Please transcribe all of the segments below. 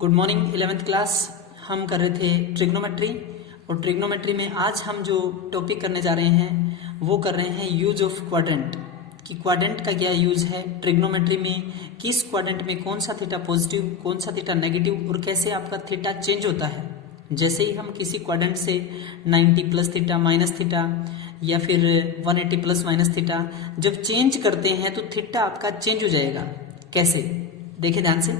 Good morning 11th class. हम कर रहे थे ट्रिग्नोमेट्री और ट्रिग्नोमेट्री में आज हम जो टॉपिक करने जा रहे हैं वो कर रहे हैं यूज ऑफ क्वाड्रेंट कि क्वाड्रेंट का क्या यूज है ट्रिग्नोमेट्री में, किस क्वाड्रेंट में कौन सा थीटा पॉजिटिव कौन सा थीटा नेगेटिव और कैसे आपका थीटा चेंज होता है। जैसे ही हम किसी क्वाड्रेंट से 90 प्लस थीटा माइनस थीटा या फिर 180 प्लस माइनस थीटा जब चेंज करते हैं तो थीटा आपका चेंज हो जाएगा। कैसे देखिए ध्यान से,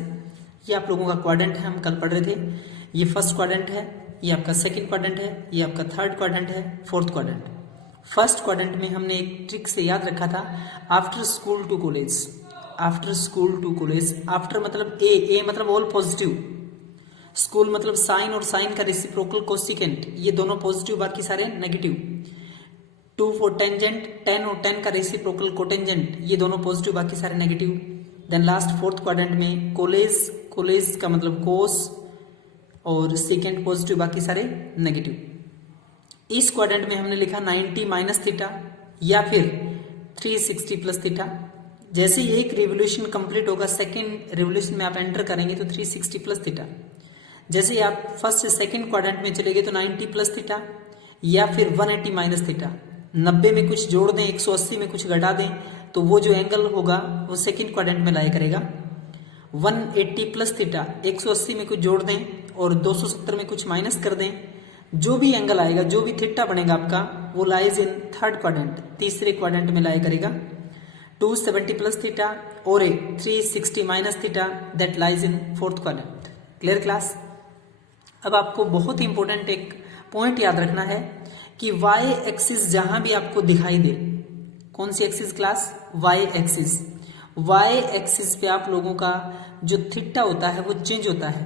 ये आप लोगों का क्वाड्रेंट है, हम कल पढ़ रहे थे। ये फर्स्ट क्वाड्रेंट है, ये आपका सेकंड क्वाड्रेंट है, ये आपका थर्ड क्वाड्रेंट है, फोर्थ क्वाड्रेंट। फर्स्ट क्वाड्रेंट में हमने एक ट्रिक से याद रखा था, after school to college. After school to college, after मतलब ए मतलब ऑल पॉजिटिव, स्कूल मतलब साइन और साइन का रेसिप्रोकल कोसिकेंट, ये दोनों पॉजिटिव बाकी सारे नेगेटिव। 2 फॉर टेंजेंट, 10 और 10 का रेसिप्रोकल कोटेंजेंट, ये दोनों पॉजिटिव बाकी सारे negative. Then last fourth quadrant में कॉलेज, कॉलेज का मतलब कोस और सेकेंड पॉजिटिव बाकी सारे नेगेटिव। इस क्वाड्रेंट में हमने लिखा 90 माइनस थीटा या फिर 360 प्लस थीटा। जैसे ही एक रिवोल्यूशन कंप्लीट होगा, सेकेंड रिवोल्यूशन में आप एंटर करेंगे तो 360 प्लस थीटा। जैसे ही आप फर्स्ट से सेकेंड क्वाड्रेंट में चले गए तो 90 प्लस थीटा या फिर 180 माइनस थीटा। 90 में कुछ जोड़ दें, 180 में कुछ घटा दें तो वो जो एंगल होगा वो सेकेंड क्वाड्रेंट में लाया करेगा। 180 प्लस थीटा, 180 में कुछ जोड़ दें और 270 में कुछ माइनस कर दें, जो भी एंगल आएगा, जो भी थीटा बनेगा आपका वो लाइज इन थर्ड क्वाड्रेंट, तीसरे क्वाड्रेंट में लाया करेगा। 270 प्लस थीटा और 360 minus theta that lies in fourth quadrant. Clear class. अब आपको बहुत ही इंपॉर्टेंट एक पॉइंट याद रखना है कि वाई एक्सिस जहां भी आपको दिखाई दे, कौन सी axis class, Y axis. Y axis पे आप लोगों का जो थीटा होता है वो चेंज होता है।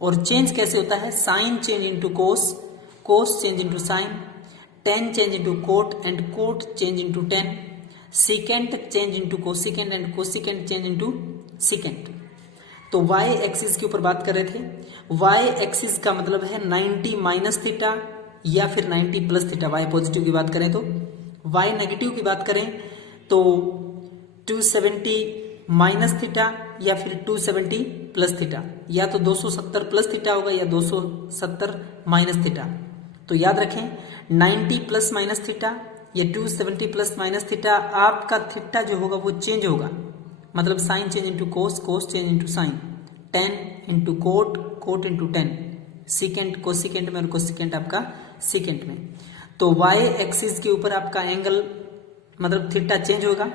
और चेंज कैसे होता है, sine change into cos, cos change into sine, tan change into cot and cot change into tan, secant change into cosecant and cosecant change into secant. तो वाई एक्सिस के ऊपर बात कर रहे थे। वाई एक्सिस का मतलब है 90 माइनस थीटा या फिर 90 प्लस थीटा। वाई पॉजिटिव की बात करें तो, वाई नेगेटिव की बात करें तो 270 माइनस थीटा या फिर 270 प्लस थीटा, या तो 270 प्लस थीटा होगा या 270 माइनस थीटा। तो याद रखें 90 प्लस माइनस थीटा या 270 प्लस माइनस थीटा, आपका थीटा जो होगा वो चेंज होगा। मतलब sine change into cos, cos change into sine, 10 into cot, cot into 10, secant cosecant में और कोसिकेंट आपका सीकेंट में। तो वाई एक्सिस के ऊपर आपका एंगल मतलब थीटा चेंज होगा।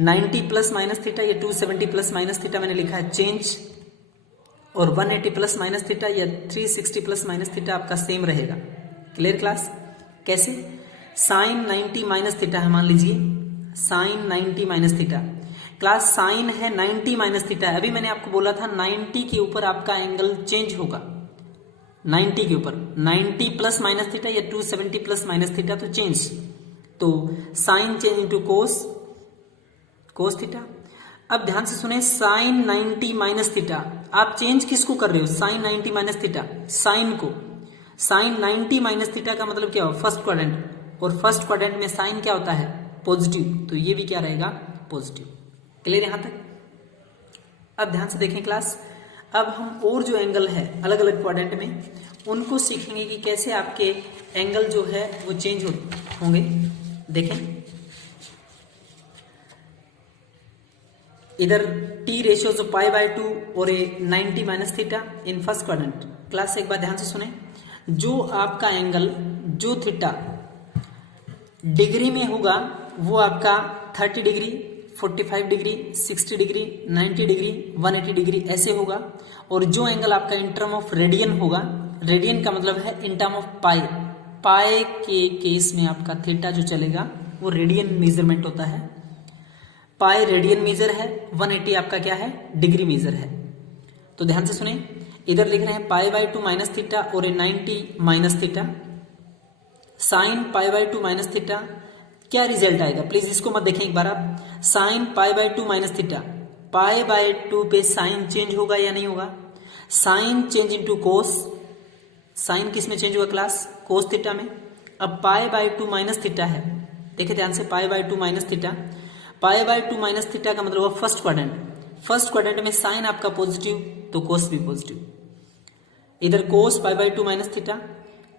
90 प्लस माइनस थीटा या 270 प्लस माइनस थीटा मैंने लिखा है चेंज, और 180 प्लस माइनस थीटा या 360 प्लस माइनस थीटा आपका सेम रहेगा। Clear class. कैसे, साइन 90 माइनस थीटा है, मान लीजिए sine 90 minus theta. Class sine है 90 माइनस थीटा। अभी मैंने आपको बोला था 90 के ऊपर आपका एंगल चेंज होगा। 90 के ऊपर 90 प्लस माइनस थीटा या 270 प्लस माइनस थीटा तो चेंज। तो sine change into cos, cos theta. अब ध्यान से सुने, साइन 90 माइनस थीटा, आप चेंज किसको कर रहे हो, साइन 90 माइनस थीटा, साइन को। साइन 90 माइनस थीटा का मतलब क्या हो, फर्स्ट क्वाड्रेंट, और फर्स्ट क्वाड्रेंट में साइन क्या होता है, पॉजिटिव, तो ये भी क्या रहेगा, पॉजिटिव। क्लियर यहां तक। अब ध्यान से देखें क्लास, अब हम और जो एंगल है अलग अलग क्वाड्रेंट में उनको सीखेंगे कि कैसे आपके एंगल जो है वो चेंज होंगे। देखें इधर टी रेशियोज ऑफ π/2 और 90 minus theta in first quadrant. Class एक बार ध्यान से सुने, जो आपका एंगल, जो थीटा डिग्री में होगा वो आपका 30 degree, 45 degree, 60 degree, 90 degree, 180 degree ऐसे होगा। और जो एंगल आपका इन टर्म ऑफ रेडियन होगा, रेडियन का मतलब है इन टर्म ऑफ पाई, पाई के केस में आपका थीटा जो चलेगा वो रेडियन मेजरमेंट होता है। पाई रेडियन मेजर है, 180 आपका क्या है, डिग्री मेजर है। तो ध्यान से सुने, इधर लिख रहे हैं π/2 माइनस थीटा और 90 minus theta, sine π/2 minus theta. क्या रिजल्ट आएगा, प्लीज इसको मत देखें एक बार आप। साइन π/2 माइनस थीटा, π/2 पे साइन चेंज होगा या नहीं होगा, sine change into cos, sine किस में चेंज होगा क्लास, कोस थीटा में। अब π/2 माइनस थीटा है, देखिए ध्यान से, π/2 माइनस थीटा, π/2 माइनस थीटा का मतलब फर्स्ट क्वाड्रेंट, फर्स्ट क्वाड्रेंट में साइन आपका पॉजिटिव तो कोस भी पॉजिटिव, इधर cos pi by 2 minus theta,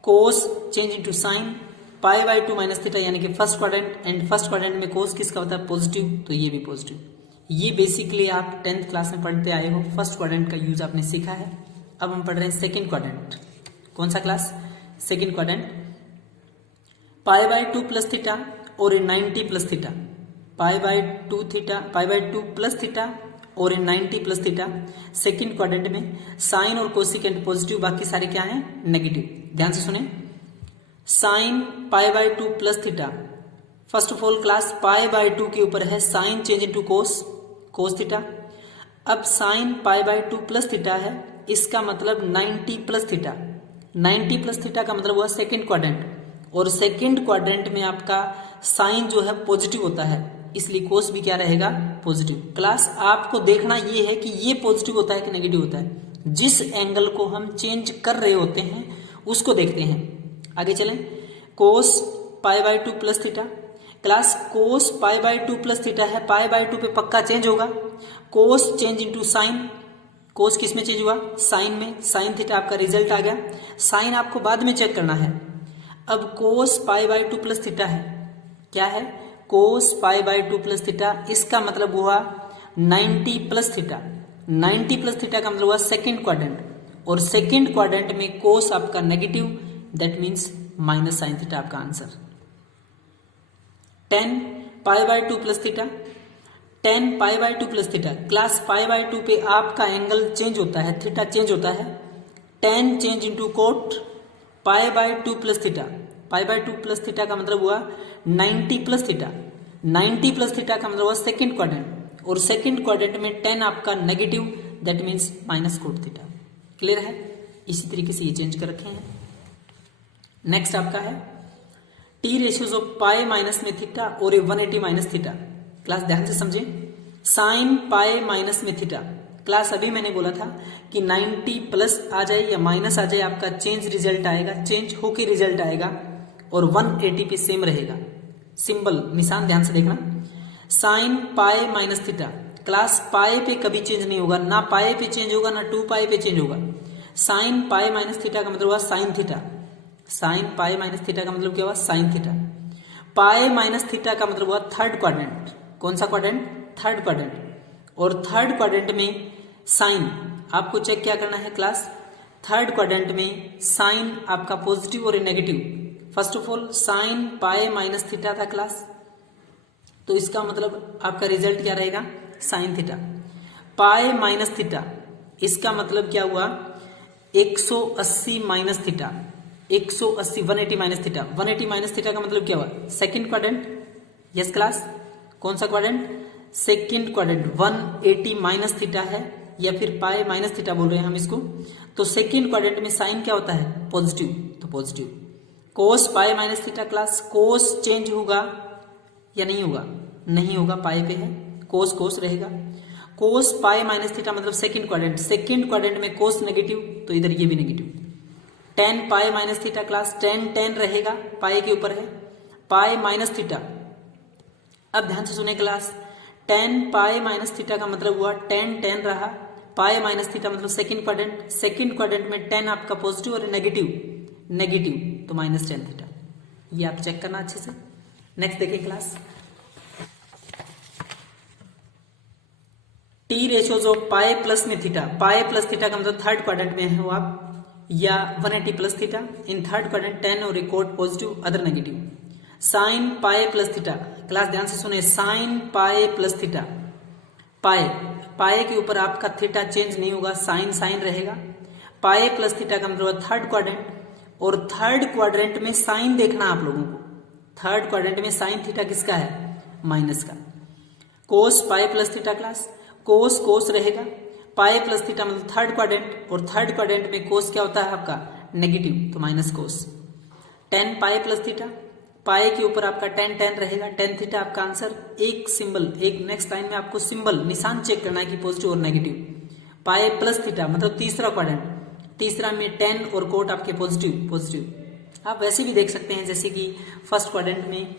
cos change into sine pi by 2 minus theta, यानी कि first quadrant, and first quadrant में कोस किसका होता है पॉजिटिव, तो ये भी पॉजिटिव। ये बेसिकली आप 10th क्लास में पढ़ते आए हो, फर्स्ट क्वाड्रेंट का यूज आपने सीखा है। अब हम पढ़ रहे हैं सेकंड क्वाड्रेंट। कौन सा class? Second quadrant. Pi by 2 plus theta और 90 plus theta, pi by 2 theta, pi by 2 plus theta और 90 प्लस थीटा। सेकंड क्वाड्रेंट में साइन और कोसिकेंट पॉजिटिव, बाकी सारे क्या हैं नेगेटिव। ध्यान से सुने, sine pi by 2 plus theta, first of all class pi by 2 के ऊपर है sine change into cos, cos theta. अब sine pi by 2 plus theta है, इसका मतलब 90 प्लस थीटा, 90 प्लस थीटा का मतलब हुआ सेकंड क्वाड्रेंट, और सेकंड क्वाड्रेंट में आपका साइन जो है पॉजिटिव होता है, इसलिए कोस भी क्या रहेगा पॉजिटिव। क्लास आपको देखना ये है कि ये पॉजिटिव होता है कि नेगेटिव होता है, जिस एंगल को हम चेंज कर रहे होते हैं उसको देखते हैं। आगे चलें, cos pi by 2 plus theta, class cos pi by 2 plus theta है, पाई बाई 2 पे पक्का चेंज होगा, cos change into sine, cos किस में चेंज हुआ साइन में, साइन थीटा आपका रिजल्ट आ गया। साइन आपको बाद में चेक करना है। अब cos pi by 2 plus theta है, क्या है cos pi by 2 plus theta, इसका मतलब हुआ 90 प्लस थीटा, 90 प्लस थीटा का मतलब हुआ सेकंड क्वाड्रेंट, और सेकंड क्वाड्रेंट में कोस आपका negative, that means minus sine theta आपका answer. 10 pi by 2 plus theta, 10 pi by 2 plus theta, class pi by 2 पे आपका एंगल चेंज होता है, थीटा चेंज होता है, 10 change into coat pi by 2 plus theta, pi by 2 plus theta का मतलब हुआ 90 प्लस थीटा, 90 प्लस थीटा का मतलब हुआ सेकंड क्वाड्रेंट, और सेकंड क्वाड्रेंट में 10 आपका negative, that means minus cot theta. Clear है? इसी तरीके से ये चेंज कर रखे हैं। नेक्स्ट आपका है T ratios of pi minus में थीटा और 180 माइनस थीटा। क्लास ध्यान से समझे, साइन पाई माइनस में थीटा, क्लास अभी मैंने बोला था कि 90 प्लस आ जाए या माइनस आ जाए आपका चेंज रिजल्ट आएगा, चेंज होके रिजल्ट आएगा, और 180 पे सेम रहेगा। सिंबल निशान ध्यान से देखना, sine pi minus theta, class pi पे कभी चेंज नहीं होगा, ना पाई पे चेंज होगा ना 2 पाई पे चेंज होगा। साइन पाई माइनस थीटा का मतलब हुआ sine theta, sign pi minus theta का मतलब क्या हुआ साइन थीटा। पाई माइनस थीटा का मतलब हुआ थर्ड क्वाड्रेंट। कौन सा क्वाड्रेंट? Third quadrant. और थर्ड क्वाड्रेंट में साइन आपको चेक क्या करना है क्लास, थर्ड क्वाड्रेंट में साइन आपका पॉजिटिव और negative. First of all sign pi minus theta था क्लास, तो इसका मतलब आपका रिजल्ट क्या रहेगा साइन थीटा। पाई माइनस थीटा, इसका मतलब क्या हुआ 180 minus theta, 180 180 minus theta, 180 minus theta का मतलब क्या हुआ सेकंड क्वाड्रेंट। यस क्लास, कौन सा quadrant? Second quadrant. 180 minus theta है, या फिर पाई माइनस थीटा बोल रहे हैं हम इसको। तो सेकंड क्वाड्रेंट में साइन क्या होता है पॉजिटिव, तो पॉजिटिव। कोस पाई माइनस थीटा, क्लास कोस चेंज होगा या नहीं होगा? नहीं होगा, पाई पे है, कोस कोस रहेगा। कोस पाई माइनस थीटा मतलब सेकंड क्वाड्रेंट, सेकंड क्वाड्रेंट में कोस नेगेटिव, तो इधर ये भी नेगेटिव। 10 पाई माइनस थीटा, क्लास 10 10 रहेगा, पाई के ऊपर है, पाई माइनस थीटा। अब ध्यान से सुने क्लास, 10 पाई माइनस थीटा का मतलब हुआ 10 10 रहा, पाई माइनस थीटा मतलब सेकंड क्वाड्रेंट, सेकंड क्वाड्रेंट में 10 आपका पॉजिटिव और नेगेटिव, नेगेटिव तो माइनस 10 थीटा। ये आप चेक करना अच्छे से। नेक्स्ट देखिए class, T ratios of pi plus में थीटा, पाई प्लस थीटा का मतलब थर्ड क्वाड्रेंट में हो आप, या 180 plus theta in third quadrant 10 और record positive other negative. Sine pi plus theta, class ध्यान से सुने, साइन पाई प्लस थीटा, पाई पाई के ऊपर आपका थीटा चेंज नहीं होगा, साइन साइन रहेगा। पाई प्लस थीटा का मतलब थर्ड क्वाड्रेंट, और थर्ड क्वाड्रेंट में साइन देखना आप लोगों को, थर्ड क्वाड्रेंट में साइन थीटा किसका है माइनस का। Cos pi plus theta, class cos cos रहेगा, पाई प्लस थीटा मतलब थर्ड क्वाड्रेंट, और थर्ड क्वाड्रेंट में कोस क्या होता है आपका नेगेटिव, तो minus cos. 10 pi plus theta, pi के ऊपर आपका 10 10 रहेगा, 10 थीटा आपका आंसर। एक सिंबल, एक नेक्स्ट लाइन में आपको सिंबल निशान चेक करना है कि पॉजिटिव और नेगेटिव। पाई प्लस थीटा मतलब तीसरा क्वाड्रेंट, तीसरा में 10 और कोट आपके पॉजिटिव पॉजिटिव। आप वैसे भी देख सकते हैं जैसे कि फर्स्ट क्वाड्रेंट में,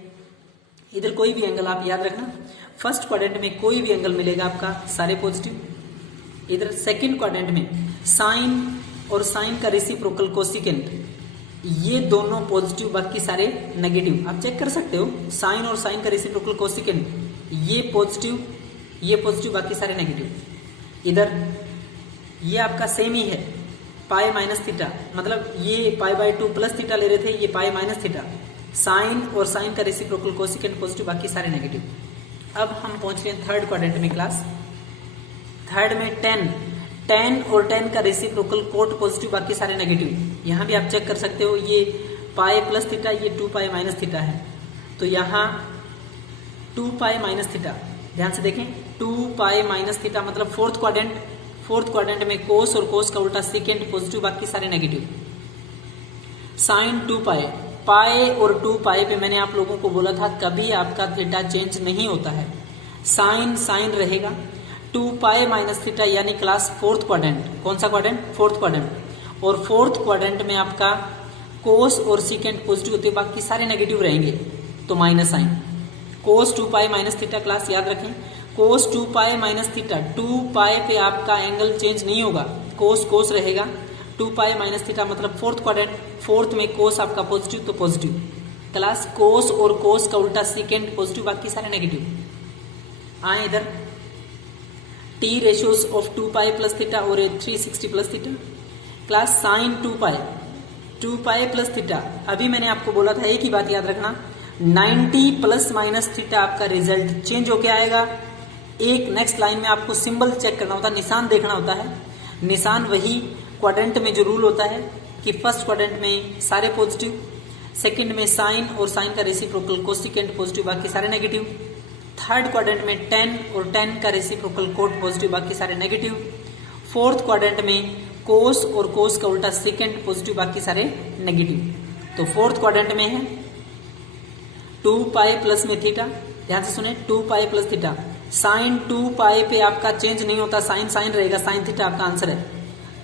इधर कोई भी एंगल आप याद रखना, फर्स्ट क्वाड्रेंट में कोई भी एंगल मिलेगा आपका सारे पॉजिटिव। इधर सेकंड क्वाड्रेंट में साइन और साइन का रेसिप्रोकल कोसिकेंट, ये दोनों पॉजिटिव बाकी सारे नेगेटिव। आप चेक कर सकते हो, साइन और साइन का रेसिप्रोकल कोसिकेंट ये पॉजिटिव बाकी सारे नेगेटिव। इधर ये आपका सेम ही है, पाई माइनस थीटा, मतलब ये पाई/2 प्लस थीटा ले रहे थे, ये पाई माइनस थीटा। साइन और साइन का रेसिप्रोकल कोसिकेंट पॉजिटिव बाकी सारे नेगेटिव। अब हम पहुंच रहे हैं थर्ड क्वाड्रेंट में क्लास। थर्ड में टेन और टेन का रेसिप्रोकल कोट पॉजिटिव बाकी सारे नेगेटिव। यहां भी आप चेक कर सकते हो, ये पाई प्लस थीटा, ये 2 पाई माइनस थीटा है, तो यहां 2 पाई माइनस थीटा, ध्यान से देखें 2 पाई माइनस थीटा मतलब फोर्थ क्वाड्रेंट में कोस और कोस का उल्टा सेकेंड पॉजिटिव बाकी सारे नेगेटिव। साइन 2 पाई और 2 पाई पे मैंने आप लोगों को बोला था कभी आपका थीटा चेंज नहीं होता है, साइन रहेगा। 2 पाई माइनस थीटा यानी क्लास फोर्थ क्वाड्रेंट, कौन सा क्वाड्रेंट? Fourth quadrant. और फोर्थ क्वाड्रेंट में आपका कोस और सीकेंट पॉजिटिव होते बाकी सारे नेगेटिव रहेंगे, तो माइनस साइन। कोस 2 पाई माइनस थीटा क्लास याद रखें, कोस 2 पाई माइनस थीटा, 2 पाई पे आपका एंगल चेंज नहीं होगा, कोस रहेगा। 2 पाई माइनस थीटा मतलब फोर्थ क्वाड्रेंट, फोर्थ में कोस आपका पॉजिटिव तो पॉजिटिव क्लास, कोस और कोस का उल्टा सीकेंट पॉजिटिव बाकी सारे नेगेटिव। आए इधर T ratios of 2 pi plus theta और 360 plus theta class. Sine 2 pi plus theta, अभी मैंने आपको बोला था एक ही बात याद रखना, 90 प्लस माइनस थीटा आपका रिजल्ट चेंज होके आएगा। एक नेक्स्ट लाइन में आपको सिंबल चेक करना होता है, निशान देखना होता है। निशान वही क्वाड्रेंट में जो रूल होता है कि फर्स्ट क्वाड्रेंट में सारे पॉजिटिव, सेकंड में साइन और साइन का रेसिप्रोकल कोसिकेंट पॉजिटिव बाकी सारे नेगेटिव, थर्ड क्वाड्रेंट में 10 और 10 का रेसिप्रोकल कोट पॉजिटिव बाकी सारे नेगेटिव, फोर्थ क्वाड्रेंट में कोस और कोस का उल्टा सेकेंड पॉजिटिव बाकी सारे नेगेटिव। तो फोर्थ क्वाड्रेंट में है 2 पाई प्लस में थीटा, ध्यान से सुने 2 पाई प्लस थीटा। साइन 2 पाई पे आपका चेंज नहीं होता, साइन रहेगा, साइन थीटा आपका आंसर है।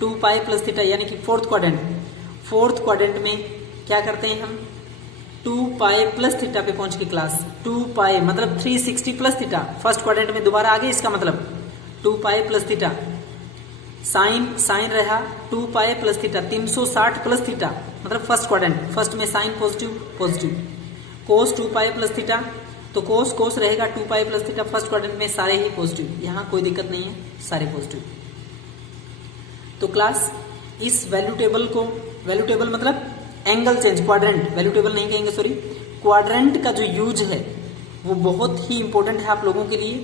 2 पाई प्लस थीटा यानी कि फोर्थ क्वाड्रेंट में क्या करते हैं हम, 2 पाई प्लस थीटा पे पहुंच के क्लास, 2 पाई मतलब 360 प्लस थीटा, फर्स्ट क्वाड्रेंट में दोबारा आ गए, इसका मतलब 2 पाई प्लस थीटा। साइन रहा 2 pi plus theta, 360 plus theta मतलब फर्स्ट क्वाड्रेंट, फर्स्ट में साइन पॉजिटिव। कोस 2 पाई प्लस थीटा, तो कोस रहेगा 2 pi plus theta, first quadrant में सारे ही पॉजिटिव, यहां कोई दिक्कत नहीं है, सारे पॉजिटिव। तो क्लास इस वैल्यू टेबल मतलब angle change, quadrant, value table नहीं कहेंगे सॉरी, क्वाड्रेंट का जो यूज है वो बहुत ही इंपॉर्टेंट है आप लोगों के लिए।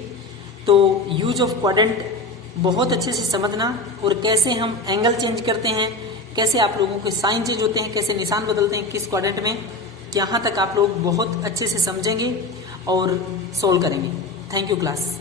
तो यूज ऑफ क्वाड्रेंट बहुत अच्छे से समझना, और कैसे हम एंगल चेंज करते हैं, कैसे आप लोगों के साइन चेंज होते हैं, कैसे निशान बदलते हैं किस क्वाड्रेंट में, यहाँ तक आप लोग बहुत अच्छे से समझेंगे और सोल्व करेंगे। Thank you class.